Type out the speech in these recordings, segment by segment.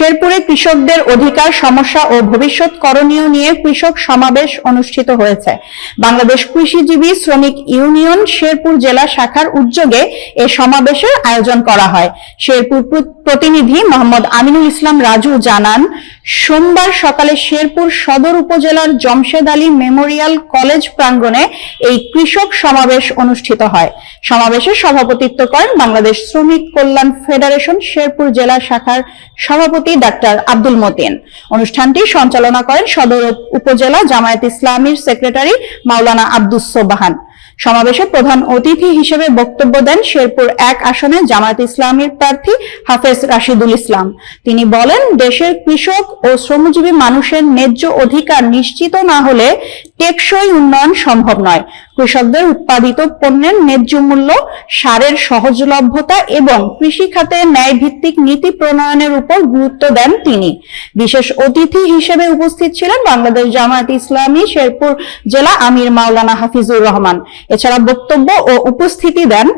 শেরপুরে কৃষকদের অধিকার, সমস্যা ও ভবিষ্যৎ করণীয় নিয়ে কৃষক সমাবেশ অনুষ্ঠিত হয়েছে। বাংলাদেশ কৃষিজীবী শ্রমিক ইউনিয়ন শেরপুর জেলা শাখার উদ্যোগে এ সমাবেশের আয়োজন করা হয়। শেরপুর প্রতিনিধি মোহাম্মদ আমিনুল ইসলাম রাজু জানান, সোমবার সকালে শেরপুর সদর উপজেলার জমশেদ আলী মেমোরিয়াল কলেজ প্রাঙ্গণে এই কৃষক সমাবেশ অনুষ্ঠিত হয়। সমাবেশে সভাপতিত্ব করেন বাংলাদেশ শ্রমিক কল্যাণ ফেডারেশন শেরপুর জেলা শাখার সভাপতি ডাক্তার আব্দুল মতিন। অনুষ্ঠানটি সঞ্চালনা করেন সদর উপজেলা জামায়াত ইসলামীর সেক্রেটারি মাওলানা আব্দুস সোবহান। সমাবেশে প্রধান অতিথি হিসেবে বক্তব্য দেন শেরপুর 1 আসনে জামায়াত ইসলামীর প্রার্থী হাফেজ রাশিদুল ইসলাম। তিনি বলেন, দেশের কৃষক ও শ্রমজীবী মানুষের ন্যায্য অধিকার নিশ্চিত না হলে টেকসই উন্নয়ন সম্ভব নয়। কৃষকদের উৎপাদিত পণ্যের ন্যায্য মূল্য, সারের সহজলভ্যতা এবং কৃষি খাতে ন্যায়ভিত্তিক নীতি প্রণয়নের উপর গুরুত্ব দেন তিনি। বিশেষ অতিথি হিসেবে উপস্থিত ছিলেন বাংলাদেশ জামায়াত ইসলামী শেরপুর জেলা আমির মাওলানা হাফিজুর রহমান। এছাড়া বক্তব্য ও উপস্থিতি দেন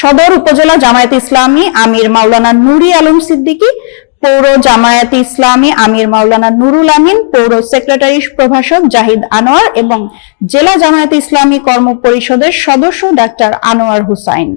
সদর উপজেলা জামায়াত ইসলামী আমির মাওলানা নুরি আলম সিদ্দিকী, পৌর জামায়াত ইসলামী আমির মাওলানা নুরুল আমিন, পৌর সেক্রেটারি প্রভাষক জাহিদ আনোয়ার এবং জেলা জামায়াত ইসলামী কর্ম পরিষদের সদস্য ডাক্তার আনোয়ার হুসাইন।